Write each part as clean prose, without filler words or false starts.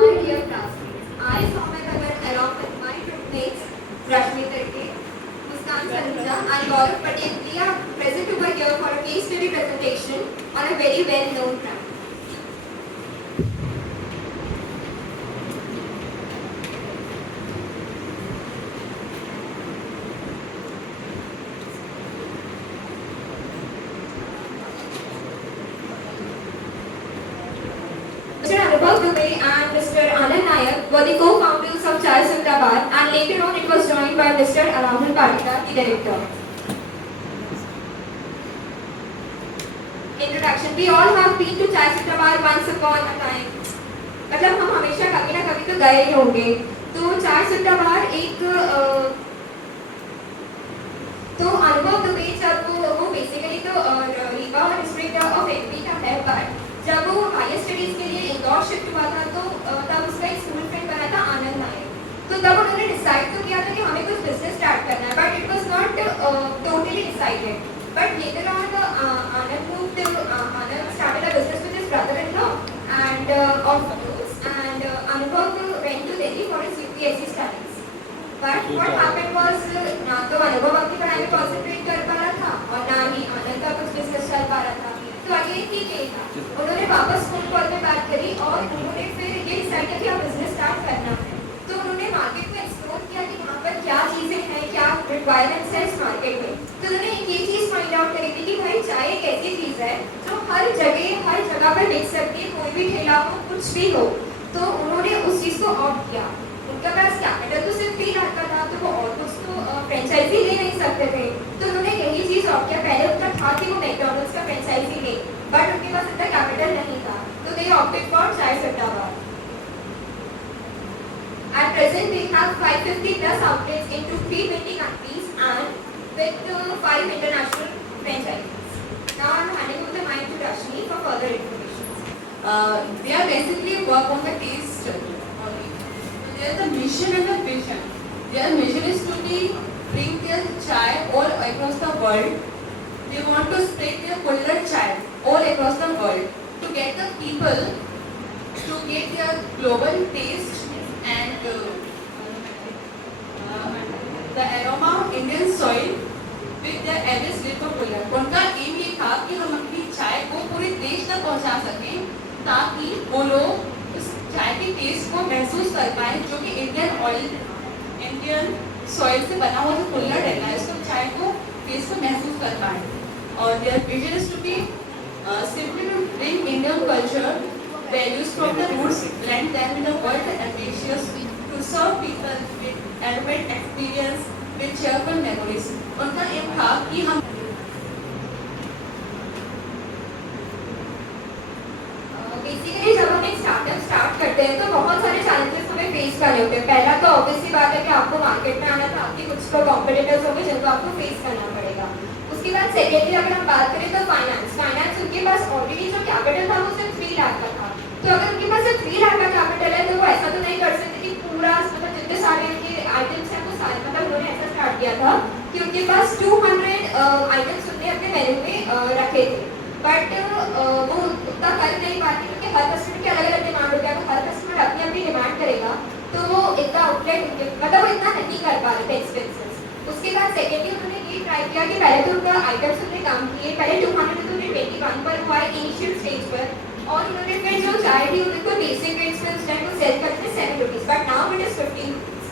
My dear classmates, I saw my brother along with my groupmates Rashmi Tarke, Muskan Saluja and Gaurav Patel. We are present over here for a case study presentation on a very well-known crime. Mr. Anubhav Dubey and Mr. Anand Nayak were the co-founders of Chai Sundar Bar, and later on it was joined by Mr. Rahul Patika, the director. Introduction. We all have been to Chai Sundar Bar once upon a time. मतलब हम हमेशा कभी ना कभी तो गए ही होंगे. तो चाय सुट्टा बार एक तो अनुभव दुबे जब वो बेसिकली तो रीवा डिस्ट्रिक्ट ऑफ एमपी का है, बट जब वो हायर स्टडीज के लिए इंदौर शिफ्ट हुआ था तो तब उसका एक स्कूल फ्रेंड बना था आनंद नायक. तो तब उन्होंने डिसाइड तो किया था कि हमें कुछ बिजनेस स्टार्ट करना है, but it was not totally decided. But later on Anand started a business with his brother-in-law and of clothes, and Anubhav went to Delhi for his UPSC studies. But what happened was ना तो अनुभव अपनी पढ़ाई में concentrate कर पा रहा था और ना ही आनंद का कुछ बिजनेस चल पा रहा था. तो अगेन ठीक है था. उन्होंने वापस फोन कॉल में बात करी और उन्होंने फिर ये डिसाइड किया कि अब बिजनेस स्टार्ट करना है. तो उन्होंने मार्केट में एक्सप्लोर किया कि वहाँ पर क्या चीज़ें हैं, क्या रिक्वायरमेंट्स है इस मार्केट में. तो उन्होंने ये चीज़ फाइंड आउट करी थी कि भाई चाय एक ऐसी चीज़ है जो हर जगह पर मिल सकती है, कोई भी ठेला हो, कुछ भी हो. तो उन्होंने उस चीज़ को ऑप्ट किया. उनका पास कैपिटल तो सिर्फ 3 लाख का था, तो वो और कुछ तो फ्रेंचाइजी ले नहीं सकते थे. तो उन्होंने यही चीज़ ऑप्ट किया. पहले उनका था कि वो मैकडॉनल्ड्स का फ्रेंचाइजी ले, बट उनके पास इतना कैपिटल नहीं था. तो दे ऑप्टेड फॉर चाय सट्टा बार. At present, they have 550 plus outlets into 320 countries and with 5 international franchises. Now I am handing over the mic to Rashmi for further information. They are basically work on the taste only. So there is a mission and a vision. Their mission is to bring their chai all across the world. They want to spread their Kullar chai all across the world to get the people to get their global taste and the aroma of Indian soil with their average rate of Kullar. उनका M ये था कि हम अपनी चाय को पूरे देश तक पहुंचा सकें ताकि वो लोग उस चाय के टेस्ट को महसूस कर पाए जो कि इंडियन ऑयल, इंडियन सॉइल से बना हुआ जो कुल्हड़ रहता है उसको चाय को टेस्ट को महसूस कर पाए. और their vision is to be simply to bring Indian culture values from the roots, blend them in a world ambitious to serve people with element experience with cheerful memories. उनका एम था कि हम basically जब हम एक startup start करते हैं तो बहुत सारे चैलेंजेस हमें फेस करने होते हैं. पहला तो ऑब्वियसली बात है कि आपको मार्केट में आना था, आपके कुछ तो कॉम्पिटिटर्स होंगे जिनको आपको फेस करना पड़ेगा. उसके बाद सेकेंडली अगर हम बात करें तो फाइनेंस उनके पास ऑलरेडी जो कैपिटल था वो सिर्फ 3 लाख का था. तो अगर उनके पास सिर्फ 3 लाख का कैपिटल है तो वो ऐसा तो नहीं कर सकते कि पूरा मतलब जितने सारे उनके आइटम्स हैं वो सारे मतलब उन्होंने ऐसा स्टार्ट किया था कि उनके पास 200 आइटम्स उन्होंने अपने मेन्यू में रखे थे. बट वो उतना कर नहीं पाते क्योंकि हर कस्टमर की अलग अलग डिमांड होती है. अगर हर कस्टमर अपनी अपनी डिमांड करेगा तो वो इतना आउटलेट मतलब वो इतना नहीं कर पा रहे थे एक्सपेंसेस. उसके बाद सेकेंडली उन्होंने ये ट्राई किया कि पहले तो उनका आइटम्स उन्होंने कम किए. पहले 200 तो उन्हें 21 पर हुआ इनिशियल स्टेज पर, और उन्होंने फिर जो चाय थी उनको बेसिक रेट्स पे उस टाइम को सेल करते थे 7 rupees, but now it is 15 rupees.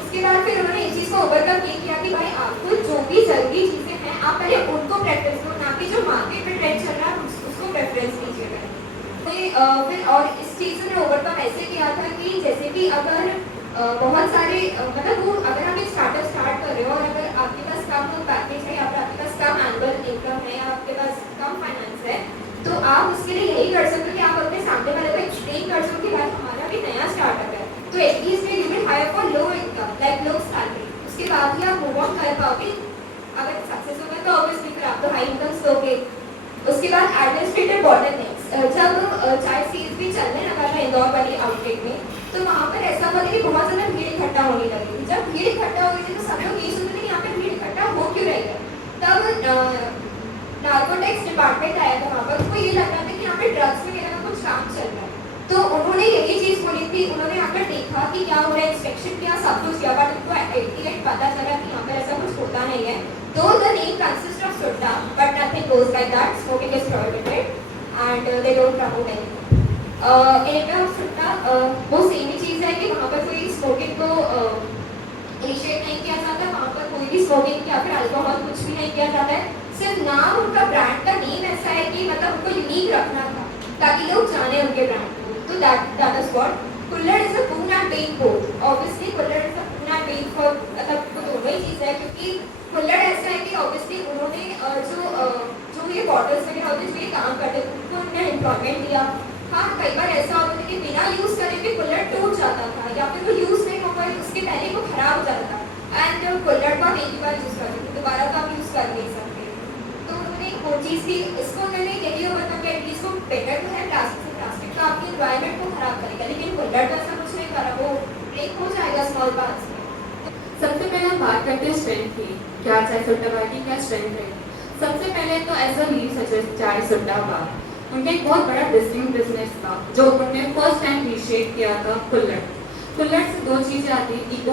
उसके बाद फिर उन्होंने इस चीज़ को ओवरकम ये किया कि भाई आपको जो भी ज़रूरी चीज़ें हैं आप पहले उनको प्रेफरेंस दो, ना कि जो मार्केट में ट्रेंड चल रहा है उसको प्रेफरेंस दीजिएगा. फिर और इस चीज़ ने ओवरकम ऐसे किया था कि जैसे कि अगर बहुत सारे मतलब वो अगर आप एक स्टार्टअप स्टार्ट कर रहे हो और अगर आपके पास कम पैकेज है या फिर आपके पास कम एनुअल इनकम है या आपके पास कम फाइनेंस है तो आप उसके लिए यही कर सकते हो कि आप अपने सामने वाले को एक्सप्लेन कर सकते हो कि भाई हमारा भी नया स्टार्टअप है तो at least you will hire for low income like low salary. उसके बाद ही आप मूव ऑन कर पाओगे. अगर सक्सेस होगा तो ऑब्वियसली फिर आप तो हाई इनकम्स दोगे. उसके बाद एडमिनिस्ट्रेटिव बॉटलनेक्स. जब चाय सीज भी चलने लगा था इंदौर वाली आउटलेट में तो वहाँ पर ऐसा हुआ था कि बहुत ज़्यादा भीड़ इकट्ठा होने लगी. जब भीड़ इकट्ठा हो गई थी तो सब लोग ये सोचते थे कि यहाँ पे भीड़ इकट्ठा हो क्यों रही है. तब नार्कोटिक्स डिपार्टमेंट आया था वहाँ पर. उसको ये लग रहा था कि यहाँ पे ड्रग्स वगैरह का कुछ काम चल रहा है. तो उन्होंने यही चीज़ बोली थी, उन्होंने आकर देखा कि क्या हो रहा है, इंस्पेक्शन किया, सब कुछ किया, बट उनको एट पता चला कि यहाँ पर ऐसा कुछ होता नहीं है. तो the name consist of Sutta, but nothing goes like that. Smoking is prohibited and they don't promote anything. In India of Sutta वो सेम ही चीज़ है कि वहाँ पर कोई स्मोकिंग को इनिशिएट नहीं किया जाता, वहाँ पर कोई भी स्मोकिंग या फिर अल्कोहल कुछ भी नहीं किया जाता है. सिर्फ नाम उनका ब्रांड का नेम ऐसा है कि मतलब उनको यूनिक रखना था ताकि लोग जाने उनके ब्रांड को. तो दैट इज व्हाट कुल्हड़ इज अ पून एंड पेइंग बोथ. ऑब्वियसली कुल्हड़ इज अ पून एंड पेइंग फॉर मतलब तो दोनों ही चीज़ है, क्योंकि कुल्हड़ ऐसा है कि ऑब्वियसली उन्होंने जो ये बॉटल्स वगैरह होते हैं जो ये काम करते हैं उनको उन्होंने एम्प्लॉयमेंट दिया. हाँ, कई बार ऐसा होता था कि बिना यूज़ करे भी कुल्हड़ टूट जाता था या फिर वो यूज़ नहीं हो पाए उसके पहले वो खराब हो जाता था. एंड कुल्हड़ को आप एक ही बार यूज़ करते थे, दोबारा तो आप यूज़ कर नहीं सकते. तो उन्होंने वो चीज़ की इसको उन्होंने यही मतलब कि एटलीस्ट को बेटर तो है प्लास्टिक से. प्लास्टिक तो आपकी इन्वायरमेंट को खराब करेगा, लेकिन कुल्हड़ तो ऐसा कुछ नहीं करा, वो ब्रेक हो जाएगा स्मॉल पार्ट्स में. सबसे पहले हम बात करते हैं स्ट्रेंथ की. क्या चाय सुट्टा बार की क्या स्ट्रेंथ है. सबसे पहले तो एज अ लीड सजेस्ट चाय सुट्टा बार उनका एक बहुत बड़ा डिस्टिंक्ट बिजनेस था जो उन्होंने फर्स्ट टाइम इनिशिएट किया था. कुल्हड़ से दो चीज़ें आती, इको